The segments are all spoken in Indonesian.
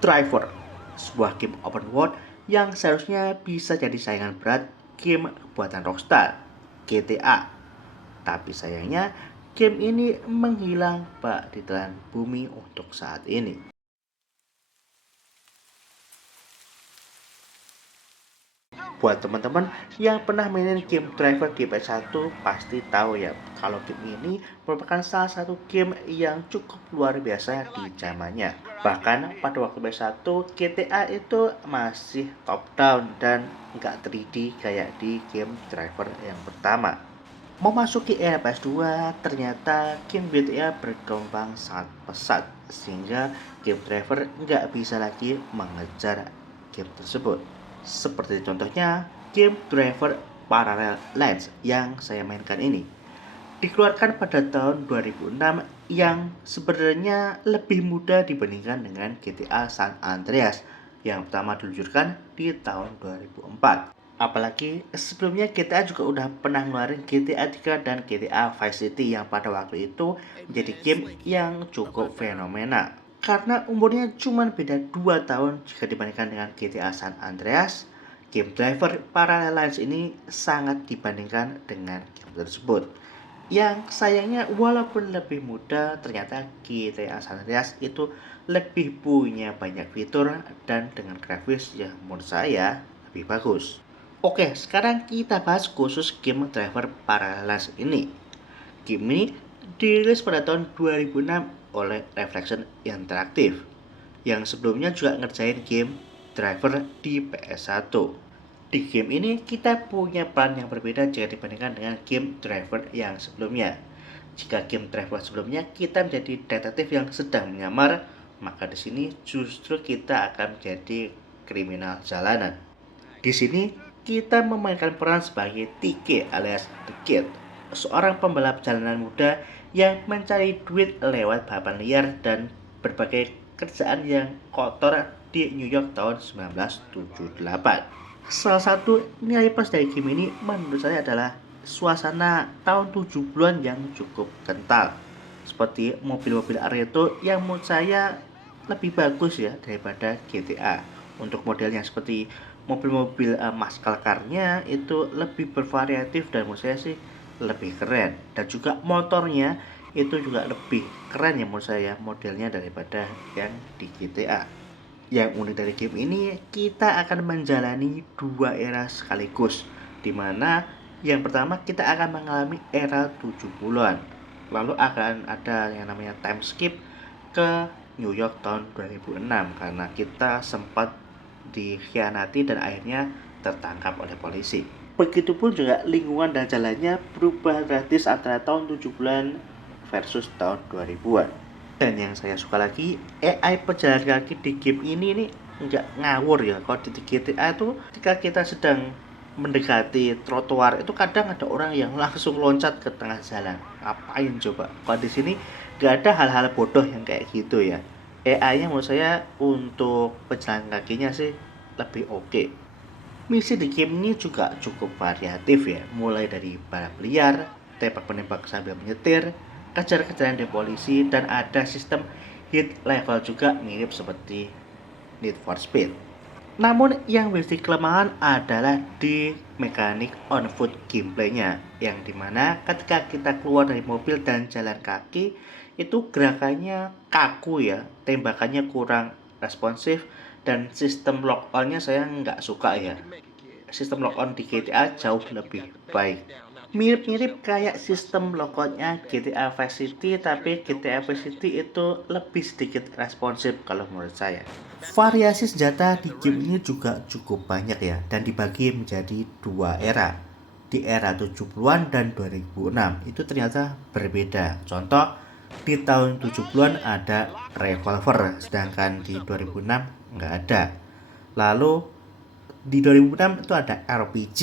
Driver, sebuah game open world yang seharusnya bisa jadi saingan berat game buatan Rockstar, GTA. Tapi sayangnya, game ini menghilang bak di telan bumi untuk saat ini. Buat teman-teman yang pernah mainin game Driver di PS1 pasti tahu ya, kalau game ini merupakan salah satu game yang cukup luar biasa di zamannya. Bahkan pada waktu PS1, GTA itu masih top down dan nggak 3D kayak di game Driver yang pertama. Memasuki era PS2, ternyata game GTA berkembang sangat pesat, sehingga game Driver nggak bisa lagi mengejar game tersebut. Seperti contohnya game Driver Parallel Lines yang saya mainkan ini. Dikeluarkan pada tahun 2006 yang sebenarnya lebih mudah dibandingkan dengan GTA San Andreas yang pertama diluncurkan di tahun 2004. Apalagi sebelumnya GTA juga udah pernah ngeluarin GTA 3 dan GTA Vice City yang pada waktu itu menjadi game yang cukup fenomenal. Karena umurnya cuma beda 2 tahun jika dibandingkan dengan GTA San Andreas, game Driver Parallel Lines ini sangat dibandingkan dengan game tersebut. Yang sayangnya walaupun lebih mudah, ternyata GTA San Andreas itu lebih punya banyak fitur dan dengan grafis yang menurut saya lebih bagus. Oke, sekarang kita bahas khusus game Driver Parallels ini. Game ini dirilis pada tahun 2006 oleh Reflection Interactive, yang sebelumnya juga ngerjain game Driver di PS1. Di game ini kita punya peran yang berbeda jika dibandingkan dengan game Driver yang sebelumnya. Jika game Driver sebelumnya kita menjadi detektif yang sedang menyamar, maka di sini justru kita akan menjadi kriminal jalanan. Di sini kita memainkan peran sebagai Tike alias The Kid, seorang pembalap jalanan muda yang mencari duit lewat balapan liar dan berbagai kerjaan yang kotor di New York tahun 1978. Salah satu nilai plus dari game ini menurut saya adalah suasana tahun 70-an yang cukup kental. Seperti mobil-mobil retro yang menurut saya lebih bagus ya daripada GTA. Untuk modelnya seperti mobil-mobil muscle car-nya itu lebih bervariatif dan menurut saya sih lebih keren. Dan juga motornya itu juga lebih keren ya menurut saya modelnya daripada yang di GTA. Yang unik dari game ini, kita akan menjalani dua era sekaligus, dimana yang pertama kita akan mengalami era 70-an. Lalu akan ada yang namanya time skip ke New York tahun 2006 karena kita sempat dikhianati dan akhirnya tertangkap oleh polisi. Begitupun juga lingkungan dan jalannya berubah gratis antara tahun 70-an versus tahun 2000-an. Dan yang saya suka lagi, AI pejalan kaki di game ini nih nggak ngawur ya. Kalau di GTA itu ketika kita sedang mendekati trotoar itu kadang ada orang yang langsung loncat ke tengah jalan. Ngapain coba? Kalau di sini nggak ada hal-hal bodoh yang kayak gitu ya. AI-nya menurut saya untuk pejalan kakinya sih lebih oke. Misi di game ini juga cukup variatif ya, mulai dari balap liar, tembak-menembak sambil menyetir, kejar-kejaran di polisi, dan ada sistem hit level juga mirip seperti Need for Speed. Namun yang menjadi kelemahan adalah di mekanik on foot gameplaynya, yang dimana ketika kita keluar dari mobil dan jalan kaki itu gerakannya kaku ya, tembakannya kurang responsif, dan sistem lock onnya saya nggak suka ya. Sistem lock on di GTA jauh lebih baik. Mirip-mirip kayak sistem lock onnya GTA Vice City, tapi GTA Vice City itu lebih sedikit responsif kalau menurut saya. Variasi senjata di game ini juga cukup banyak ya, dan dibagi menjadi dua era. Di era 70-an dan 2006 itu ternyata berbeda. Contoh, di tahun 70-an ada revolver, sedangkan di 2006 nggak ada. Lalu di 2006 itu ada RPG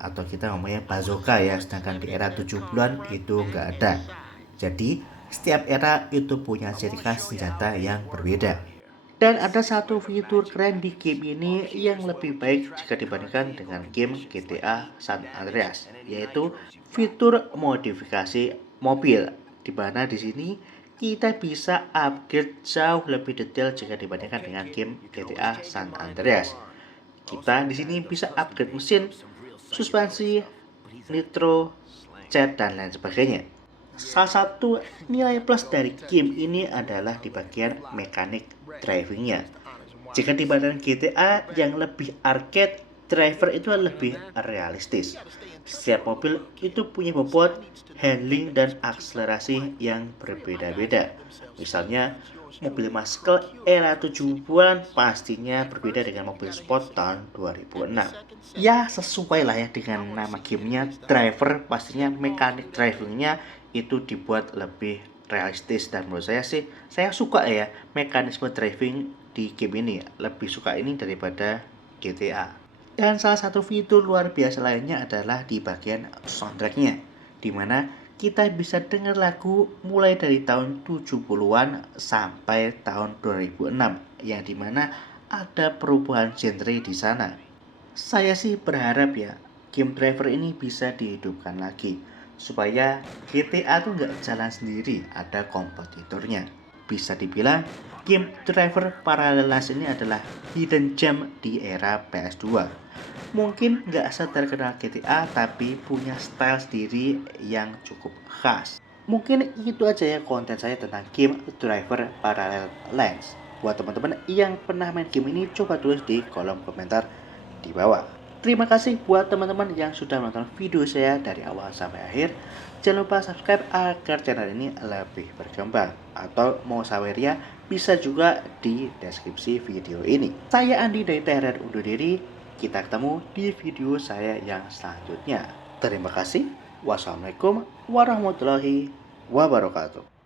atau kita ngomongnya bazooka ya, sedangkan di era 70-an itu nggak ada. Jadi setiap era itu punya ciri khas senjata yang berbeda. Dan ada satu fitur keren di game ini yang lebih baik jika dibandingkan dengan game GTA San Andreas, yaitu fitur modifikasi mobil. Di mana di sini kita bisa upgrade jauh lebih detail jika dibandingkan dengan game GTA San Andreas. Kita di sini bisa upgrade mesin, suspensi, nitro, cat, dan lain sebagainya. Salah satu nilai plus dari game ini adalah di bagian mekanik drivingnya. Jika dibandingkan GTA yang lebih arcade, driver itu lebih realistis. Setiap mobil itu punya bobot, handling, dan akselerasi yang berbeda-beda. Misalnya, mobil muscle era 70-an pastinya berbeda dengan mobil sport tahun 2006. Ya, sesuai lah ya dengan nama gamenya, driver pastinya mekanik drivingnya itu dibuat lebih realistis, dan menurut saya sih saya suka ya mekanisme driving di game ini, lebih suka ini daripada GTA. Dan salah satu fitur luar biasa lainnya adalah di bagian soundtracknya, dimana kita bisa dengar lagu mulai dari tahun 70-an sampai tahun 2006, yang dimana ada perubahan genre di sana. Saya sih berharap ya game driver ini bisa dihidupkan lagi, supaya GTA tuh nggak jalan sendiri, ada kompetitornya. Bisa dibilang game driver Parallels ini adalah hidden gem di era PS2. Mungkin nggak seterkenal GTA, tapi punya style sendiri yang cukup khas. Mungkin itu aja ya konten saya tentang game driver Parallels. Buat teman-teman yang pernah main game ini, coba tulis di kolom komentar di bawah. Terima kasih buat teman-teman yang sudah menonton video saya dari awal sampai akhir. Jangan lupa subscribe agar channel ini lebih berkembang. Atau mau saweria bisa juga di deskripsi video ini. Saya Andi dari TRR undur diri. Kita ketemu di video saya yang selanjutnya. Terima kasih. Wassalamualaikum warahmatullahi wabarakatuh.